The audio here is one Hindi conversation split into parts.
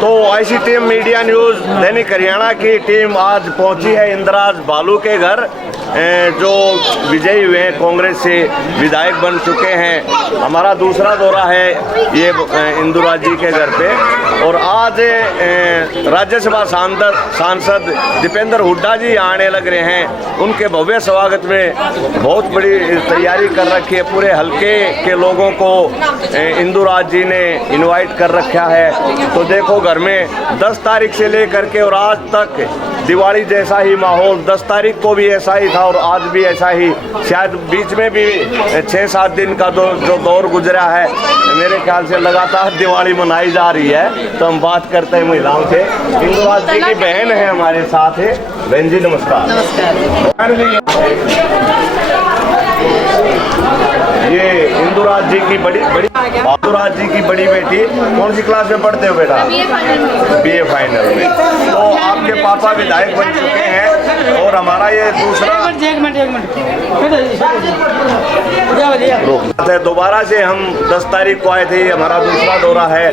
तो ऐसी टीम मीडिया न्यूज़ दैनिक हरियाणा की टीम आज पहुंची है इंदिराज बालू के घर, जो विजयी हुए हैं, कांग्रेस से विधायक बन चुके हैं। हमारा दूसरा दौरा है ये इंदिराज जी के घर पे, और आज राज्यसभा सांसद दीपेंद्र हुड्डा जी आने लग रहे हैं। उनके भव्य स्वागत में बहुत बड़ी तैयारी कर रखी है। पूरे हल्के के लोगों को इंदिराज जी ने इनवाइट कर रखा है। तो देखो घर में 10 तारीख से लेकर के और आज तक दिवाली जैसा ही माहौल, 10 तारीख को भी ऐसा ही था और आज भी ऐसा ही, शायद बीच में भी 6-7 दिन का जो दौर गुजरा है, मेरे ख्याल से लगातार दिवाली मनाई जा रही है। तो हम बात करते हैं महिलाओं से। इंदिराज जी की बहन है हमारे साथ है। बहन जी नमस्कार। नमस्कार। ये इंदिराज जी की इंदिराज जी की बड़ी बेटी कौन सी क्लास में पढ़ते हो बेटा? BA फाइनल में। तो आपके पापा विधायक बन चुके हैं और हमारा ये दूसरा दोबारा से हम 10 तारीख को आए थे, हमारा दूसरा दौरा है।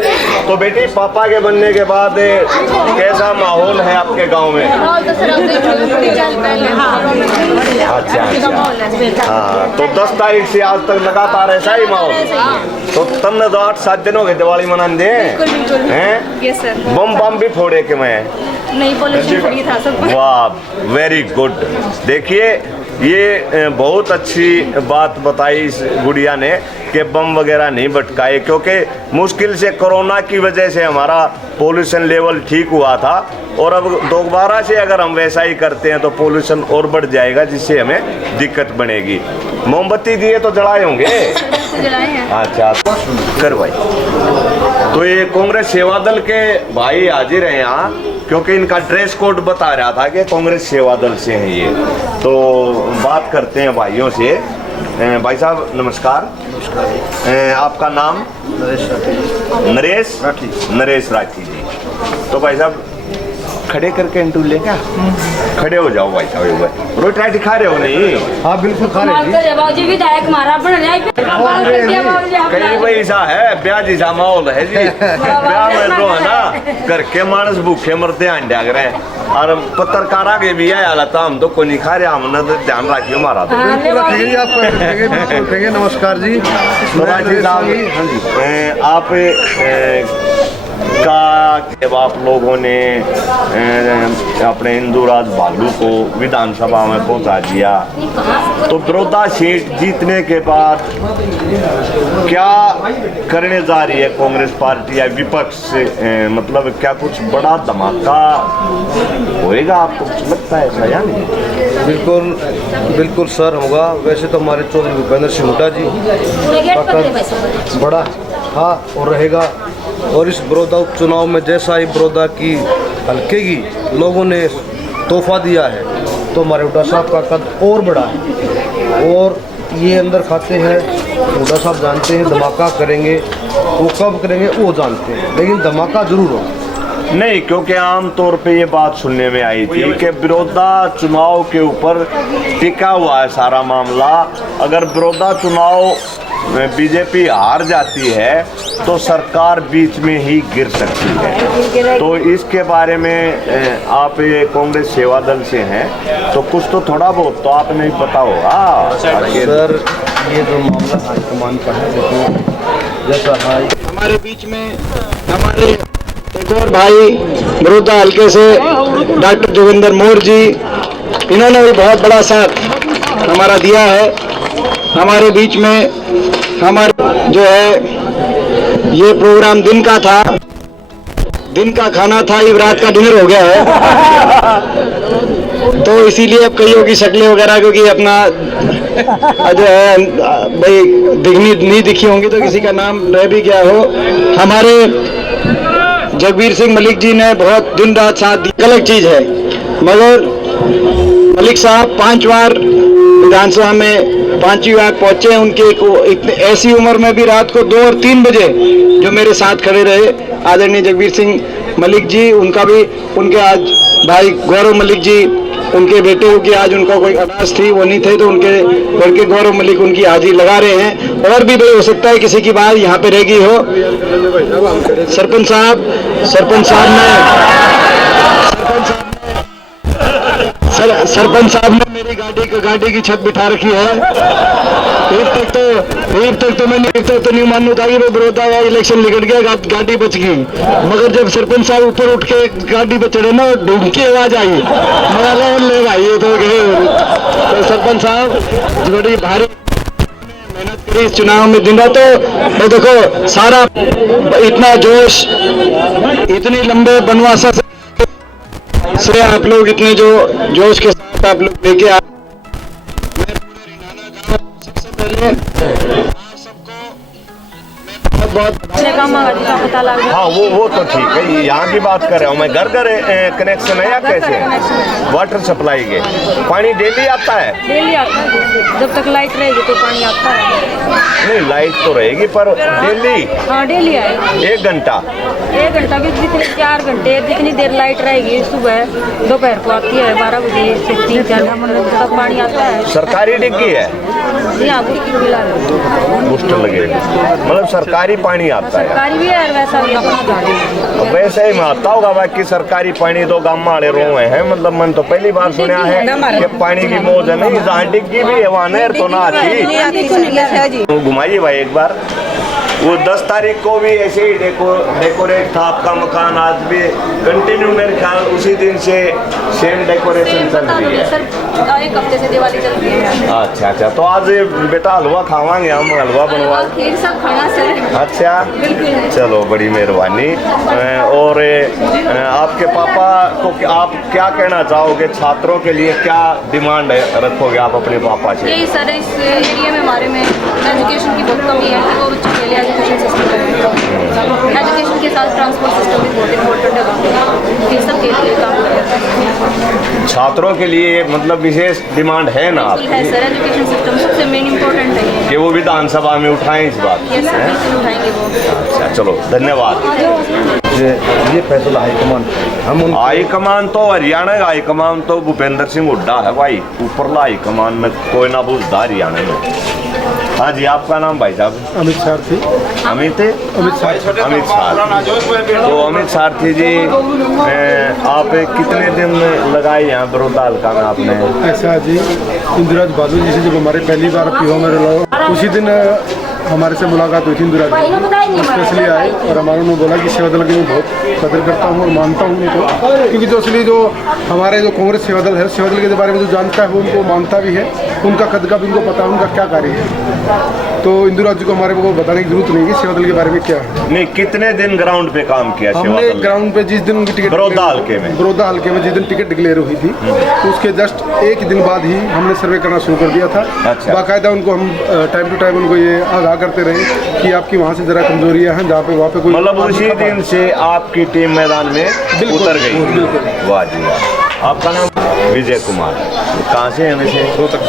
तो बेटी पापा के बनने के बाद कैसा माहौल है आपके गांव में? अच्छा। हाँ, तो 10 तारीख से आज तक लगातार ऐसा ही माहौल। तो तुमने 8-7 दिन हो गए दिवाली मनाने हैं? बम भी फोड़े के मैं नहीं, पॉल्यूशन फ्री था सब। वाह, वेरी गुड। देखिए ये बहुत अच्छी बात बताई इस गुड़िया ने कि बम वगैरह नहीं भटकाए, क्योंकि मुश्किल से कोरोना की वजह से हमारा पोल्यूशन लेवल ठीक हुआ था, और अब दोबारा से अगर हम वैसा ही करते हैं तो पोल्यूशन और बढ़ जाएगा, जिससे हमें दिक्कत बनेगी। मोमबत्ती दिए तो जलाए होंगे? जलाए हैं। अच्छा, करवाई। तो ये कांग्रेस सेवा दल के भाई हाजिर हैं यहाँ, क्योंकि इनका ड्रेस कोड बता रहा था कि कांग्रेस सेवा दल से हैं ये। तो बात करते हैं भाइयों से। भाई साहब नमस्कार। आपका नाम? नरेश राठी जी। तो भाई साहब खड़े करके इंटरव्यू ले क्या? खड़े हो जाओ भाई साहब। रोटी राटी खा रहे हो? नहीं। हाँ बिल्कुल खा रहे कई पैसा है, ब्याह जैसा माहौल है जी। ब्याह में तो है ना घर के मानस भूखे मरते हैं अंडा करे, और पत्रकार आगे भी आया हालत हम तो कोई नहीं खा रहे, हमने तो ध्यान रखियो हमारा। नमस्कार जी। आप जब आप लोगों ने अपने इंदिराज बालू को विधानसभा में पहुंचा दिया, तो बड़ौदा सीट जीतने के बाद क्या करने जा रही है कांग्रेस पार्टी या विपक्ष से? मतलब क्या कुछ बड़ा धमाका होएगा, आपको कुछ लगता है ऐसा या नहीं? बिल्कुल सर होगा। वैसे तो हमारे चौधरी भूपेंद्र सिंह हुड्डा जी बड़ा था और रहेगा, और इस बड़ौदा उपचुनाव में जैसा ही बड़ौदा की हल्के की लोगों ने तोहफा दिया है, तो हमारे हुड्डा साहब का कद और बड़ा है। और ये अंदर खाते हैं, हुड्डा साहब जानते हैं धमाका करेंगे, वो कब करेंगे वो जानते हैं, लेकिन धमाका जरूर होगा। नहीं, क्योंकि आम तौर पे ये बात सुनने में आई थी कि बड़ौदा चुनाव के ऊपर टिका हुआ है सारा मामला। अगर बड़ौदा चुनाव बीजेपी हार जाती है तो सरकार बीच में ही गिर सकती है। तो इसके बारे में आप कांग्रेस सेवा दल से हैं, तो कुछ तो थोड़ा बहुत तो आपने ही पता होगा। सर ये जो मामला हाईकमान का है, देखो जैसा हमारे बीच में हमारे एक और भाई बड़ौदा हल्के से डॉक्टर जोगिंदर मोर जी, इन्होंने भी बहुत बड़ा साथ हमारा दिया है। हमारे बीच में हमारे जो है ये प्रोग्राम दिन का था, दिन का खाना था, ये रात का डिनर हो गया है। तो इसीलिए अब कईयों की शक्लें वगैरह, क्योंकि अपना जो है भाई दिखनी नहीं दिखी होंगी तो किसी का नाम रह भी गया हो। हमारे जगबीर सिंह मलिक जी ने बहुत दिन रात साथ दी, अलग चीज़ है, मगर मलिक साहब 5 बार विधानसभा में 5वीं बार पहुंचे। उनके ऐसी उम्र में भी रात को 2 और 3 बजे जो मेरे साथ खड़े रहे आदरणीय जगबीर सिंह मलिक जी, उनका भी, उनके आज भाई गौरव मलिक जी, उनके बेटे की आज उनका कोई अनाज थी, वो नहीं थे, तो उनके गौरव मलिक उनकी हाजिरी लगा रहे हैं। और भी भाई हो सकता है किसी की बात यहाँ पे रह गई हो। सरपंच साहब ने मेरी गाड़ी की छत बिठा रखी है। एक तक तो मैं नहीं मानू था कि बड़ौदा का इलेक्शन निकल गया, गाड़ी बच गई। मगर जब सरपंच साहब ऊपर उठ के गाड़ी पे चढ़े ना, ढूंढ की आवाज आई, मैं ले भाई तो सरपंच साहब बड़ी भारी मेहनत करी इस चुनाव में दिन रात। तो देखो सारा इतना जोश, इतनी लंबे बनवासा से आप लोग इतने जो जोश के साथ आप लोग लेके आए। सबसे पहले बहुत पता लग गया। हाँ वो तो ठीक है, यहाँ की बात कर रहा हूँ मैं। घर कनेक्शन है या कैसे? वाटर सप्लाई के पानी डेली आता है? डेली आता है, जब तक लाइट रहेगी तो पानी आता है। नहीं, लाइट तो रहेगी पर डेली? हाँ डेली आएगा। 1 घंटा? 1 घंटा की जितनी 4 घंटे जितनी देर लाइट रहेगी, सुबह दोपहर को आती है 12 बजे से 3-4 बजे तब पानी आता है। सरकारी डिग्गी है? जी हाँ, बूस्टर मिला है। बूस्टर लगेगा, मतलब सरकारी पानी आता है? सरकारी भी है और वैसा भी अपना। वैसे ही में आता होगा, बाकी सरकारी पानी तो गाँव वाले रोए हैं। मतलब मन तो पहली बार सुना है कि पानी की मौज है। नहीं, जहाँ डिग्गी भी है वहाँ नहर तो ना आती। घुमाइए भाई एक बार। वो 10 तारीख को भी ऐसे ही डेकोरेट था आपका मकान, आज भी कंटिन्यू मेरे ख्याल उसी दिन से सेम डेकोरेशन चल रही है। सर 1 हफ्ते से दिवाली चल रही है। अच्छा, तो आज बेटा हलवा खावांगे हम, हलवा बनवा। खीर सब खाना सर। अच्छा, चलो बड़ी मेहरबानी। और आपके पापा को आप क्या कहना चाहोगे? छात्रों के लिए क्या डिमांड रखोगे आप अपने पापा से? यही सर, इस एरिया में हमारे में एजुकेशन की बहुत कमी है, तो वो बच्चों के लिए एजुकेशन सिस्टम एजुकेशन के साथ ट्रांसपोर्ट सिस्टम भी बहुत इम्पोर्टेंट है। ये सब के लिए काम कर रहे हैं। छात्रों के लिए मतलब विशेष डिमांड है ना आप? है सर, एजुकेशन सिस्टम सबसे मेन इम्पोर्टेंट है कि वो विधानसभा में उठाएं इस बात? ये सर बिल्कुल उठाएंगे वो। अच्छा, चलो धन्यवाद। ये फैसला हाईकमान, हम हाईकमान तो हरियाणा का हाईकमान तो भूपेंद्र सिंह हुड्डा है भाई। ऊपरला हाईकमान में कोई ना बुझदा हरियाणा में। हाँ जी, आपका नाम भाई साहब? अमित सारथी। अमित सारथी। तो अमित सारथी जी, आप कितने दिन लगाए यहाँ बड़ौदा हल्का में आपने? ऐसा जी, इंदिराज बालू जी से जब हमारे पहली बार पीओ में रहा, उसी दिन हमारे से मुलाकात हुई थी। इंदिराज स्पेशली आए और हमारे उन्होंने बोला कि सेवा दल की मैं बहुत कदर करता हूँ और मानता हूँ उनको, क्योंकि जो असली जो हमारे जो कांग्रेस सेवा दल है, सेवा दल के बारे में जो जानता है वो उनको मानता भी है, उनका कद का भी उनको पता है, उनका क्या कार्य है। तो इंदिराज जी को हमारे को बताने की जरूरत नहीं कि सेवा दल के बारे में क्या है। नहीं, कितने दिन ग्राउंड पे काम किया? हमने ग्राउंड पे जिस दिन उनकी टिकट बड़ौदा हल्के में जिस दिन टिकट डिक्लेयर हुई थी, उसके जस्ट 1 दिन बाद ही हमने सर्वे करना शुरू कर दिया था। अच्छा। बाकायदा उनको हम टाइम टू टाइम उनको ये आगाह करते रहे कि आपकी वहाँ से जरा कमजोरियाँ हैं, जहाँ पे वहाँ पे कोई, मतलब उसी दिन से आपकी टीम मैदान में उतर गई। वाह जी वाह। आपका नाम? विजय कुमार। कहाँ से हैं? वैसे रोहतक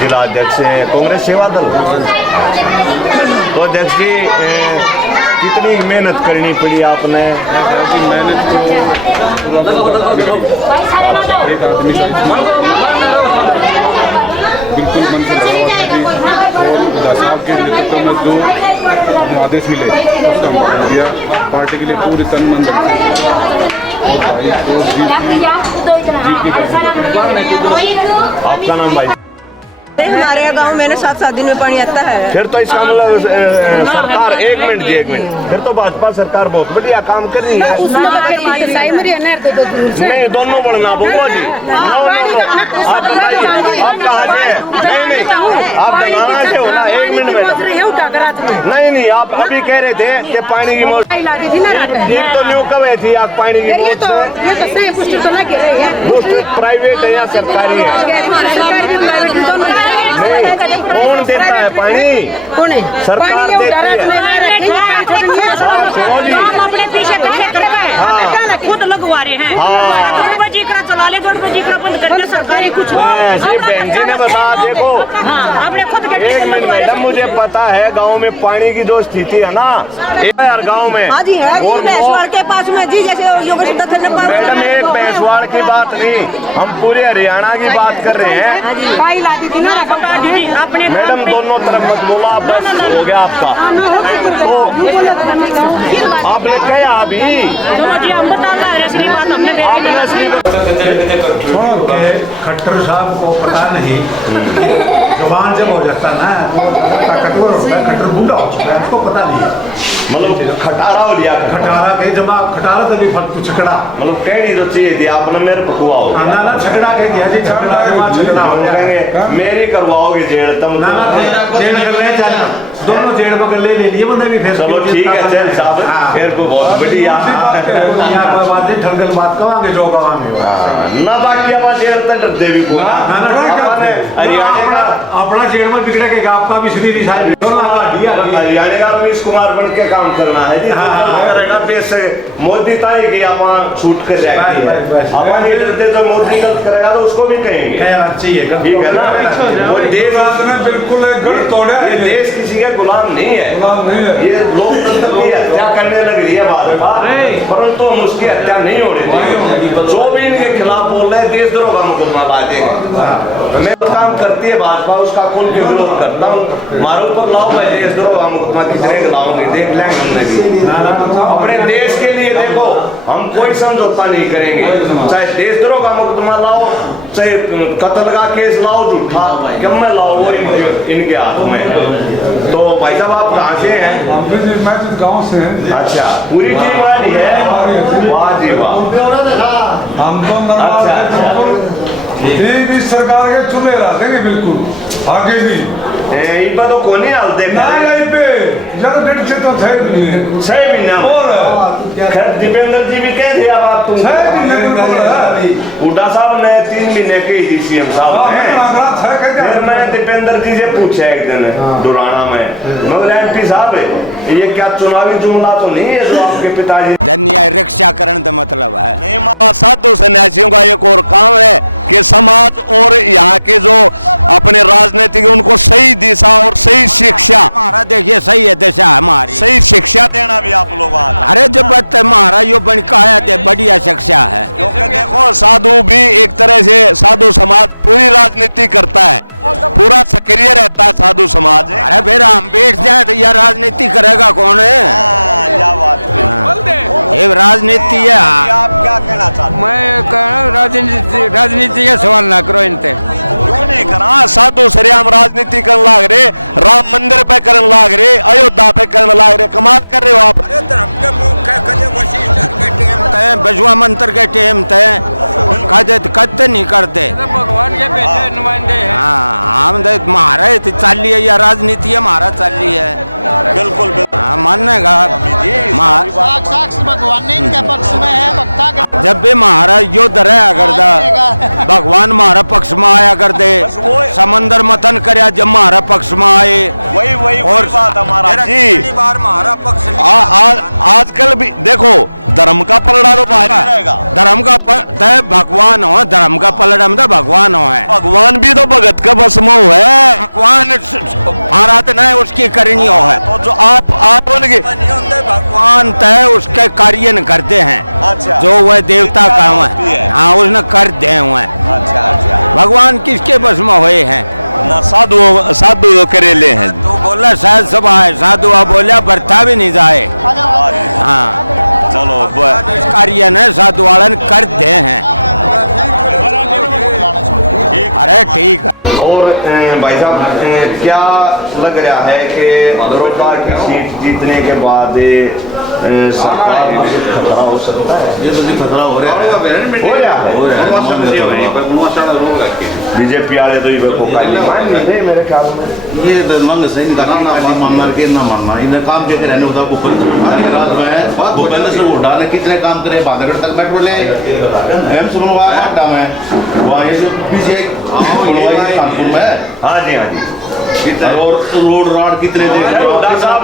जिला अध्यक्ष हैं कांग्रेस सेवा दल। तो अध्यक्ष जी, कितनी मेहनत करनी पड़ी आपने? मेहनत एक आदमी का बिल्कुल मन से लगा हुआ था जी, और साहब के नेतृत्व में जो आदेश मिले उसका हम पालन किया। पार्टी के लिए पूरी तन मन रखी आपका नाम भाई? हमारे गांव में 7-7 दिन में पानी आता है। फिर तो इसका मतलब सरकार, एक मिनट, फिर तो भाजपा सरकार बहुत बढ़िया काम कर रही है। नहीं, दोनों बढ़ना बोलो जी। आप बताइए, आप कहाँ से हैं? नहीं, आप दलाना से हो ना? 1 मिनट में। नहीं, आप अभी कह रहे थे कि पानी की मौत तो न्यू कब है थी? आप पानी की मौत प्राइवेट है या सरकारी है? नहीं, कौन देता है पानी? सरकार देती है। अपने पीछे खुद लगवा रहे हैं। जी करा चला काले जोड़ पे जिक्र बंद करके सरकारी कुछ ऐसे बहन जी ने बताया, देखो हाँ आपने खुद एक मिनट मैडम, मुझे पता है गांव में पानी की जो स्थिति है ना यार गांव में, हाँ जी है जी, और भैंसवाड़ के पास में जी, जैसे मैडम एक भैंसवाड़ की बात नहीं, हम पूरे हरियाणा की बात कर रहे हैं। पाई लाती थी ना दीदी आपने मैडम दोनों तरफ मत बोला, बस हो गया आपका। तो आपने कहा अभी चलो जी हम बता रहे हैं, असली बात हमने आपने असली खट्टर साहब को पता नहीं, जवान जब हो जाता ना वो ताकतवर होता है, खट्टर बूढ़ा हो चुका है, उसको पता नहीं है। मतलब खटारा हो लिया, खटारा के जमा खटारा तभी फट तू छकड़ा, मतलब कहनी तो चाहिए थी आपने मेरे पकुआओ ना ना छकड़ा कह दिया जी, छकड़ा जमा छकड़ा हो गया। कहेंगे मेरी करवाओगे जेल तुम, ना ना जेल कर ले चल, दोनों जेल में ले ले लिए बंदे भी, फिर चलो ठीक है चल साहब, फिर को बहुत बढ़िया यहाँ कोई बात नहीं, ठलगल बात कवांगे जो कवांगे ना, बाकी अब जेल तक डरते भी को ना हरियाणा का अपना जेल में बिगड़े के आपका भी स्थिति सारी हरियाणा का रमेश कुमार बन के काम करना है जी, करेगा बेस मोदी ताई की आप छूट कर जाएगी, अपन ये डरते तो मोदी गलत करेगा तो उसको भी कहेंगे, चाहिए ठीक है ना। वो देश बिल्कुल ये देश किसी के गुलाम नहीं है, ये लोकतंत्र की हत्या करने लग रही है भाजपा, परंतु हम उसकी हत्या नहीं हो रही। जो भी इनके खिलाफ बोल रहे हैं देशद्रोह का मुकदमा ला देंगे। मैं तो काम करती है भाजपा, उसका खुल के विरोध करता हूँ, हमारे ऊपर लाओ भाई देशद्रोह का मुकदमा, कितने के लाओगे देख लेंगे हमने भी। अपने देश के लिए देखो हम कोई समझौता नहीं करेंगे, चाहे देशद्रोह का मुकदमा लाओ, चाहे कत्ल का केस लाओ, झूठा क्यों में लाओ, वो इनके हाथ में। तो भाई साहब आप कहाँ से हैं? मैं गाँव से हैं। अच्छा पूरी टीम वाली है, वाह जी वाह। हम तो अच्छा भी सरकार के चुने रह देंगे बिल्कुल आगे भी, इन पर तो कौन ही हाल देखा डेढ़ से तो थे 6 महीना और खैर दीपेंद्र जी भी कह दिया बात तुम, 6 महीने हुड्डा साहब ने 3 महीने के ही सीएम साहब ने। फिर मैंने दीपेंद्र जी से पूछा एक दिन दुराना में, मैं बोला MP साहब ये क्या चुनावी जुमला तो नहीं है जो आपके पिताजी धन्य रक्षा करने का मतलब है? नहीं माँ, साधु सन्यासियों का एक और काम है कि समाज और यहाँ के जो अपने राजनीतिक उनको सही दिशा और सही शिक्षा, हमारा देखिए सही है दिशा हमारी, सही शिक्षा देना भी आप लोग। अरे जब हमारा यो बन का है बढ़िया शिक्षा है, क्योंकि देखो साधु भी एक तरह से साधु समाज पूरी राजनीति करता है, पूरा सक्रिय रहता है साधु समाज। अरे फिर हम बैठ जाए तो यह राजनीति करेगा कौन है? क्या बात ये राजनीति है। आप क्या कहना चाहते हैं? मैं कह रहा हूँ राजनीति का सवाल ना करो इनसे, क्यों नहीं करा? साधु सरियाम राजनीति करने लाग रहे, राम मंदिर पे करने लाग रहे, अयोध्या पे करने लाग रहे, कमाल कर रहे हो आप। बजवा मंत्र के टाइम तय कद नहीं करते, भगवान के बेटे नुमाइंदे हैं। हाँ हम महाराज चल रही है या राजनीति हमारा चल रही है, बिल्कुल हाँ मानने का भगवान ने इनके पक्ष में है, भक्ता के जब भी महाराज युद्ध रहा करता भगवान हमारा पक्ष में आया करते, समंदर मथन करया जब हमारा पक्ष में आए, वही और बात हमारा जी। बार हमारा पक्ष आजकल भी देखो धर्म का पलड़ा तो बाहर रहेगा, धर्म का तय भगवान हो, धर्म का पलड़ा में भगवान हो है, भगवान भी तो भगत का भस्म है, भगवान आराधना है उसकी करनी हो है, तो जो आप उनके भगवान तय उसके कार्य करते हैं। अच्छा जो वह देवता काम है, हाँ उसने कर दे हुए। अच्छा भगवान किसके बस में हुए हैं? ना साधु करेले हैं। तो बोला शायद सब है, साधु बोला बरता भी नहीं जाए। हाँ चलो कार्य ने साधु वालन कर दे हैं। अरे ठीक है। और भाई साहब क्या लग रहा है कि बड़ौदा की सीट जीतने के बाद सरकार में कुछ खतरा हो सकता है? ये तो खतरा हो रहा है, बीजेपी वाले तो ये मेरे ख्याल में ये मंग सिंह का मानना के ना मानना, इन्हें काम के रहने होता राज में भूपेंद्र सिंह हुड्डा ने कितने काम करे, बांधगढ़ तक मेट्रो ले एम सुनवाया अड्डा में, वहाँ ये जो पीछे कानपुर में, हाँ जी और रोड राड कितने हुड्डा साहब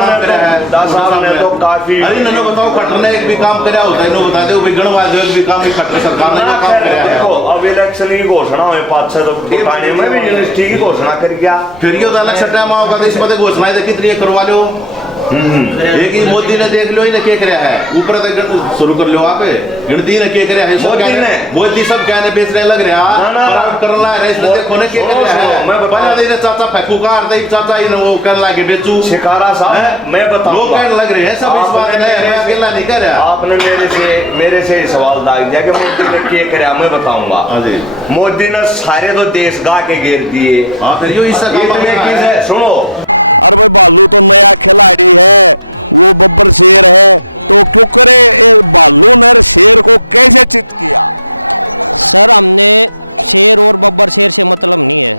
ने तो काफी अरे इन्होंने बताओ खट्टर ने एक भी काम कराया होता है, इन्होंने बता दो भाई गणवा दो एक भी काम खट्टर सरकार ने जो काम कराया है। देखो अब इलेक्शन की घोषणा हुई 5-6 तो थाने में भी यूनिवर्सिटी की घोषणा कर गया, फिर ये तो इलेक्शन टाइम आओगा तो इस पता घोषणाएं कितनी है करवा लो। एक ही मोदी ने देख लो इन्हें क्या कराया है, ऊपर तक शुरू कर लो आप गिनती ने क्या कराया है, मोदी सब क्या बेचने लग रहा है करना है इसलिए देखो ने क्या कराया है। मैं बता दे चाचा फेंकू का अर्थ चाचा इन वो कर लाके बेचू शिकारा साहब मैं बताऊं लोग कहने लग रहे हैं सब इस बात में अकेला नहीं कर रहा। आपने मेरे से ही सवाल दाग दिया कि मोदी ने क्या कराया, मैं बताऊंगा। मोदी ने सारे तो देश गा के घेर दिए। हाँ फिर यो इसका सुनो, अरे भाई भालू तो नया खिलाड़ी है, वो बब्बर शेर है, तो क्यों करे भालू ने शेर को कैसे चित किया? सर हमने शेर और बब्बर शेर से मतलब नहीं है,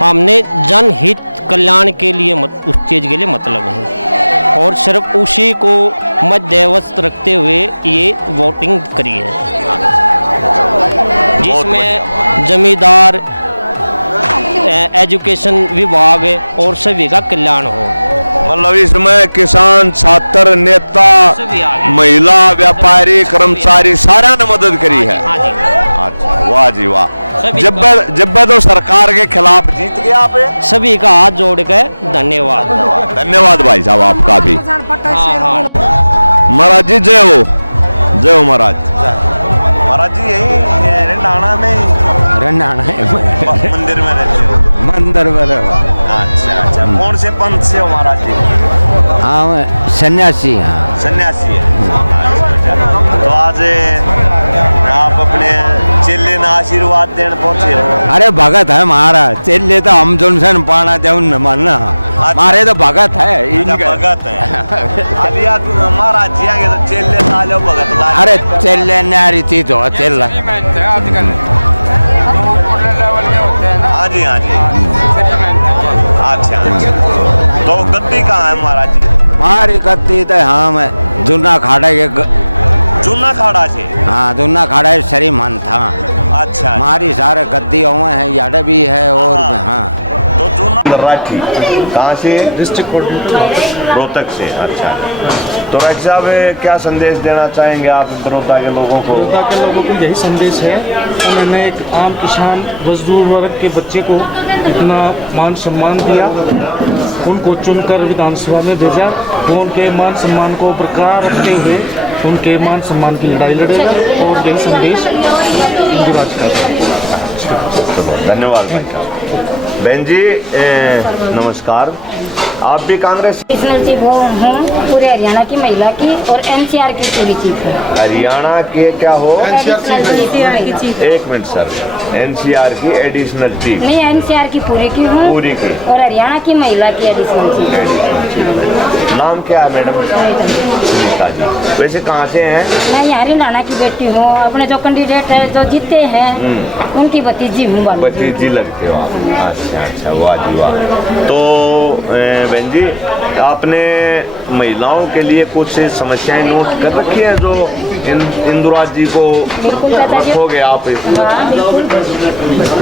हमने जनहित कल्याण के लिए उस चीज़ के लिए मतलब है और सिर्फ उसी को मध्यवस्थ रखते हुए ये वोटिंग करी है, जिसमें जमींदार एजुकेशन विभाग और सभी का कल्याण हो। मतलब इसमें किसान, छात्र, नेता, महिला, व्यापारी, कर्मचारी सारा ने मदद करी है। अच्छा, वाह जी वाह। जब तो सरकार के खिलाफ जीत गया आप, सभी का हाथ जोड़ के धन्यवाद। धन्यवाद भाई साहब आपका भी। महाराज जी जय हो, जय हो महाराज। महाराज जी यही रंडाना में मंदिर में रहते हो? मंदिर में। अच्छा, कौन से पंथ से हो महाराज जी? हाँ सन्यासी। हाँ सन्यासी है। अच्छा, तो आज आप अपने चेले ने आशीर्वाद देने पहुंचे हो? अरे भगत है महाराज, चेले तो हम जोनसन पाना जाऊँ न मानना, हमारे तो भगत है इनका। भगत है अभी महाराज जी आगे तो चेले साले भगत। अरे चेले न्यारी थी तो चेला। हाँ जी हाँ जी। अच्छा, तो गद्दी कहाँ है महाराज जी? हमारी गद्दी तो हम जूना खाड़ा के जूना खाड़ा से। हाँ जूना खाड़ा शरी मन था। अच्छा, हमारी सारे गद्दी हुए हैं, याडे भी है और हाँ। तो जूना राठी कहाँ से? डिस्ट्रिक्ट कोर्ट रोहतक से। अच्छा, तो राठी साहब क्या संदेश देना चाहेंगे आप बड़ौदा के लोगों को? बड़ौदा के लोगों को यही संदेश है, उन्होंने एक आम किसान मजदूर वर्ग के बच्चे को इतना मान सम्मान दिया, उनको चुनकर विधानसभा में भेजा, वो उनके मान सम्मान को बरकरार रखते हुए उनके मान सम्मान की लड़ाई लड़ेगा और यही संदेश इंदिराज का। धन्यवाद भाई साहब। बहन जी नमस्कार, आप भी कांग्रेस? एडिशनल चीफ हूँ पूरे हरियाणा की महिला की और एनसीआर की पूरी चीफ हूँ। हरियाणा के क्या हो? एनसीआर की चीफ। एक मिनट सर, एनसीआर की एडिशनल चीफ? नहीं, एनसीआर की पूरी की हूँ। पूरी की। और हरियाणा की महिला की एडिशनल चीफ। नाम क्या है मैडम? सुनीता जी। वैसे कहाँ से हैं? मैं यहाँ रिंडाना की बेटी हूँ, अपने जो कैंडिडेट है जो जीते हैं उनकी भतीजी हूँ। भतीजी लगते हो आप? अच्छा, वाह जी वाह। तो बहन जी आपने महिलाओं के लिए कुछ समस्याएं नोट कर रखी हैं जो इंदिरा जी को रखोगे आप?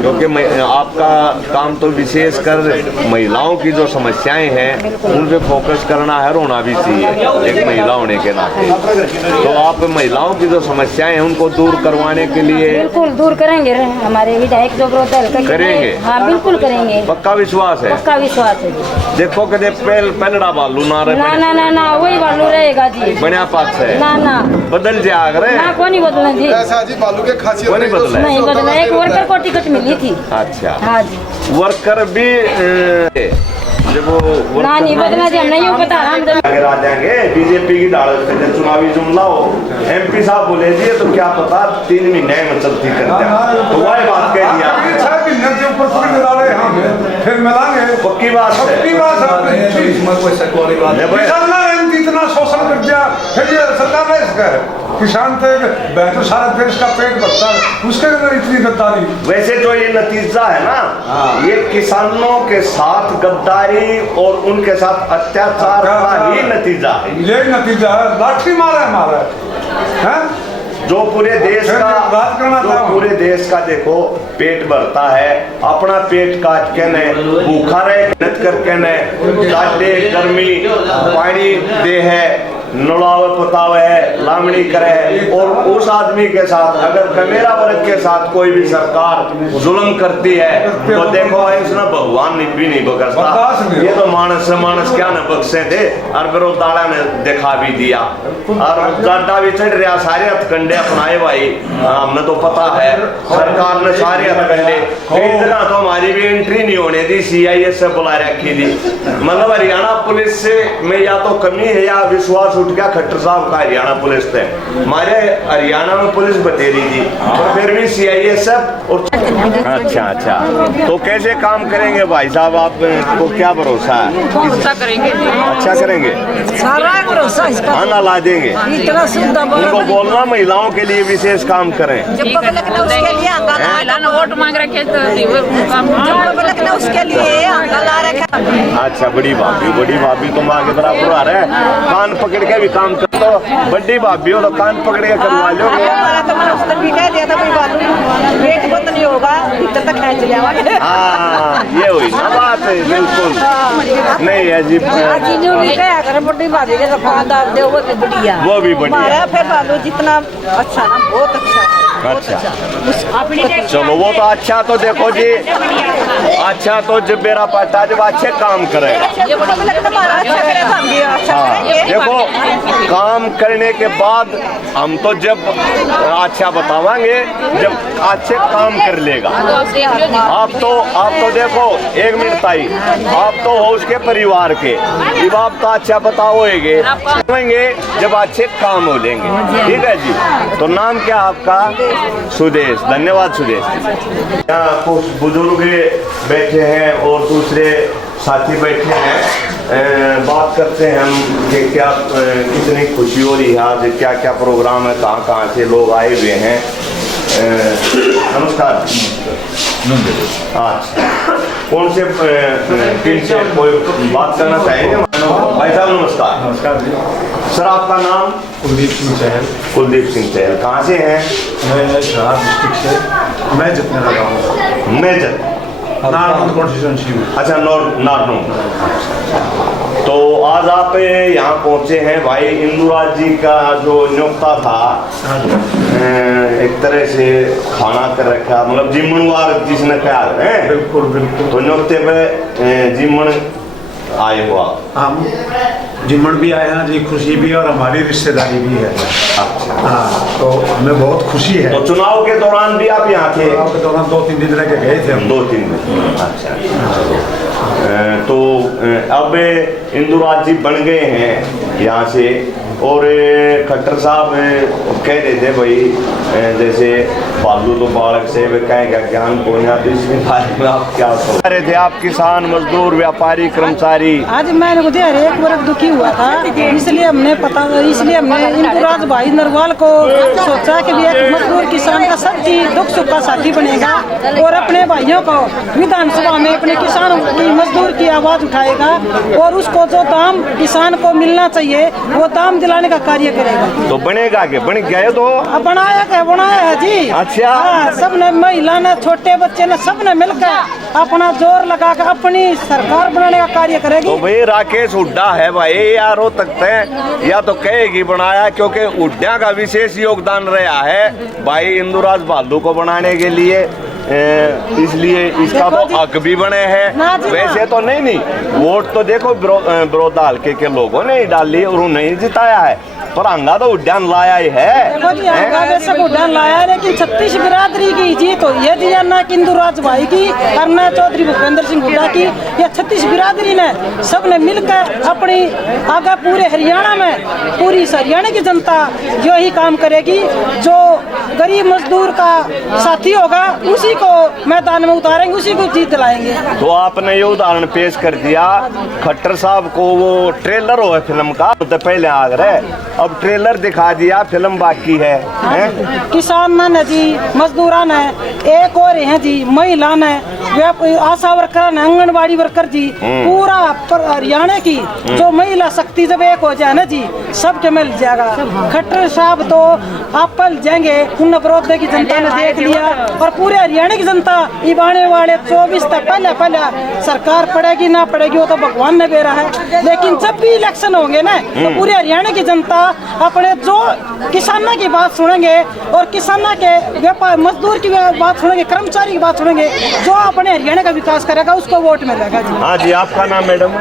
क्योंकि आपका काम तो विशेष कर महिलाओं की जो समस्याएं हैं उन पे फोकस करना है, रोना भी चाहिए एक महिला होने के नाते। तो आप महिलाओं की जो समस्याएं हैं उनको दूर करवाने के लिए? बिल्कुल दूर करेंगे, हमारे विधायक जो करेंगे। हाँ बिल्कुल करेंगे, पक्का विश्वास है? पक्का विश्वास है। देखो कदे पहलड़ा बालू ना रहे। ना वही बालू रहेगा जी। बढ़िया पास है ना बदल जाग रहे ना, कौन नहीं बदला जी, कौन नहीं बदला? नहीं बदला, एक वर्कर को टिकट मिली थी। अच्छा, हाँ जी। वर्कर भी जब वो ना नहीं बदला जी, हम नहीं हो पता। हम अगर आ जाएंगे बीजेपी की दाड़त पे चुनावी जुमला हो, एमपी साहब बोले जी तो क्या पता 3 महीने में चलती कर दिया, तो वही बात कह दिया। फिर मिलांगे, पक्की बात है। पक्की बात है, इसमें कोई शक वाली बात नहीं। किसान ने इतना शोषण कर दिया, फिर ये सरकार ने इसका है किसान थे बेहतर सारा देश का पेट भरता है, उसके अंदर इतनी गद्दारी। वैसे जो ये नतीजा है ना, ये किसानों के साथ गद्दारी और उनके साथ अत्याचार का ही नतीजा है। यही नतीजा है, लाठी मारा है जो पूरे देश का देखो पेट भरता है, अपना पेट काट के ने भूखा रहे, मेहनत करके ने, गर्मी पानी दे है, नुड़ावे पुतावे लामड़ी करे, और उस आदमी के साथ अगर कमेरा वर्ग के साथ कोई भी सरकार जुल्म करती है तो देखो इसने भगवान भी नहीं बख्शता। ये तो मानस से मानस क्या न बख्शे थे, और विरोधाला ने दिखा भी दिया, और जाटा भी चढ़ रहा, सारे हथकंडे अपनाए भाई। हमने तो पता है सरकार ने सारे हथकंडे, कई जगह तो हमारी भी एंट्री नहीं होने दी, CIS से बुला रखी थी। मतलब हरियाणा पुलिस से में या तो कमी है या विश्वास उठ गया खट्टर साहब का हरियाणा पुलिस पे। हमारे हरियाणा में पुलिस बतेरी थी और फिर भी CIS और अच्छा तो कैसे काम करेंगे भाई साहब, आपको क्या भरोसा है? अच्छा करेंगे, अच्छा करेंगे, सारा भरोसा इसका, आना ला देंगे। इतना सुविधा उनको बोलना महिलाओं के लिए विशेष काम करें। वोट मांग रखे तो उसके लिए अच्छा, बड़ी भाभी तुम आगे बराबर आ रहे हैं, कान पकड़ के भी काम कर, तो बड़ी भाभी हो तो कान पकड़ के करवा लो। हाँ, ये हुई ना बात है, बिल्कुल नहीं है जी, वो भी बढ़िया, फिर बालू जितना अच्छा ना, बहुत अच्छा। अच्छा चलो, वो तो अच्छा, तो देखो जी अच्छा, तो जब मेरा पट्टा जब अच्छे काम करे, हाँ देखो काम करने के बाद हम तो जब अच्छा बतावांगे जब अच्छे काम कर लेगा। आप तो देखो, एक मिनट ताई, आप तो हो उसके परिवार के, जब आप तो अच्छा बताओगे जब अच्छे काम हो लेंगे। ठीक है जी, तो नाम क्या आपका? सुदेश, धन्यवाद सुदेश। यहाँ कुछ बुजुर्ग बैठे हैं और दूसरे साथी बैठे हैं, बात करते हैं हम कि क्या कितनी खुशी हो रही है आज, क्या क्या प्रोग्राम है, कहाँ से लोग आए हुए हैं। नमस्कार। अच्छा, कौन से फील्ड से कोई बात करना चाहेंगे? भाई साहब नमस्कार। नमस्कार जी। सर आपका नाम? कुलदीप सिंह चहल। कुलदीप सिंह चहल, कहाँ से हैं? मैं शहर डिस्ट्रिक्ट से, मैं जितने लगा हूँ। मैं जत नारनौंद कॉन्स्टिट्यूंसी में। अच्छा, नारनौंद। तो आज आप यहाँ पहुँचे हैं भाई, इंदुराज जी का जो नियुक्ता था, एक तरह से खाना कर रखा, मतलब जिम्मनवार जिसने कहा है, बिल्कुल बिल्कुल, तो नियुक्ते पे जिम्मन आए हो आप? हम जिम्मन भी आए हैं जी, खुशी भी और हमारी रिश्तेदारी भी है। अच्छा, हाँ, तो हमें बहुत खुशी है। तो चुनाव के दौरान भी आप यहाँ थे? चुनाव के दौरान 2-3 दिन रह के गए थे हम। 2-3 दिन। अच्छा, तो अब इंदुराज जी बन गए हैं यहाँ से, और खट्टर साहब कह रहे थे भाई जैसे बालू तो बालक से कहेंगे ज्ञान पोया, तो इसके बारे में आप क्या कह रहे थे? आप किसान, मजदूर, व्यापारी, कर्मचारी, आज मैंने मुझे हर एक वर्ग दुखी हुआ था, इसलिए हमने इंदुराज भाई नरवाल को सोचा कि भी एक मजदूर किसान का सबकी दुख सुख का साथी बनेगा, और अपने भाइयों को विधानसभा में अपने किसान की, मजदूर की आवाज उठाएगा, और उसको जो दाम किसान को मिलना चाहिए वो दाम दिलाने का कार्य करेगा। तो बनेगा के बन गया तो बनाया है जी। अच्छा, सबने, महिला ने, छोटे बच्चे ने, सबने मिलकर अपना जोर लगा कर अपनी सरकार बनाने का कार्य करेगी। तो भाई राकेश हुड्डा है भाई, यार हो सकते हैं या तो कहेगी बनाया, क्योंकि हुड्डा का विशेष योगदान रहा है भाई इंदुराज बालू को बनाने के लिए, इसलिए इसका तो हक भी बने हैं। वैसे तो नहीं, वोट तो देखो विरोधा हल्के के लोगों ने ही डाली और उन्हें जिताया है, पर हंगा तो उद्यान लाया ही है। देखो जी, उद्यान लाया है, लेकिन 36 बिरादरी की जीत हुई है जी, ना इंदुराज भाई की और ना चौधरी भूपेंद्र सिंह हुड्डा की। ये 36 बिरादरी ने सब ने मिलकर अपनी आगे पूरे हरियाणा में, पूरी हरियाणा की जनता जो ही काम करेगी, जो गरीब मजदूर का साथी होगा उसी को मैदान में उतारेंगे, उसी को जीत दिलाएंगे। तो आपने ये उदाहरण पेश कर दिया, खट्टर साहब को वो ट्रेलर हो फिल्म का तो पहले आ गए, अब ट्रेलर दिखा दिया, फिल्म बाकी है। किसान ने जी, मजदूर ने, एक और हैं जी, महिला ने, आशा वर्कर ने, आंगनबाड़ी वर्कर जी जी पूरा हरियाणा की जो महिला शक्ति जब एक हो जाए ना जी सबके मिल जाएगा। खट्टर साहब तो आप पल जाएंगे उन बड़ौदा की जनता ने देख लिया और पूरे हरियाणा की जनता आने वाले 24 तक पहले सरकार पड़ेगी ना पड़ेगी वो तो भगवान ने बेरा है, लेकिन जब भी इलेक्शन होंगे ना तो पूरे हरियाणा की जनता अपने जो किसानों की बात सुनेंगे और किसानों के व्यापार मजदूर की बात सुनेंगे, कर्मचारी की बात सुनेंगे, जो अपने हरियाणा का विकास करेगा उसको वोट मिलेगा जी। हाँ जी, आपका नाम मैडम?